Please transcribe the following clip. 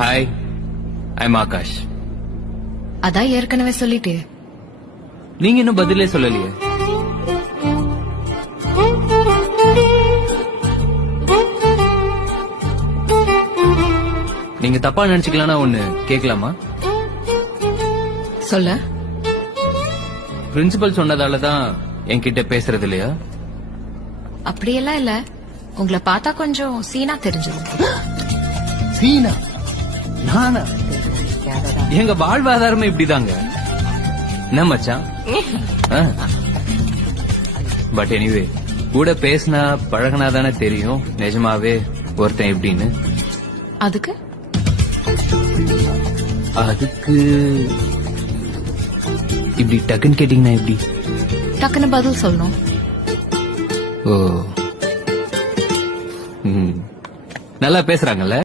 Hi, I'm Akash. அதான் ஏற்கனவே சொல்லிட்டே. நீங்க இன்னும் பதிலே சொல்லலையே. நீங்க தப்பா நினைச்சுக்கலாம்னா ஒண்ணு கேட்கலாமா? சொல்ல. பிரின்சிபல் சொன்னதாலதான் என்கிட்ட பேசுறது இல்லையா? அப்படியெல்லாம் இல்ல, உங்களை பார்த்தா கொஞ்சம் சீனா தெரிஞ்சது. சீனா? நானா? எங்க வாழ்வாதாரமே இப்படிதாங்க. என்ன மச்சான்? பட் எனிவே, கூட பேசினா பழகினாதானே தெரியும் நிஜமாவே ஒருத்தன் எப்படின்னு. அதுக்கு அதுக்கு இப்படி டக்குன்னு கேட்டீங்கன்னா எப்படி? டக்குன்னு பதில் சொல்லணும். ஓ, நல்லா பேசுறாங்கல்ல.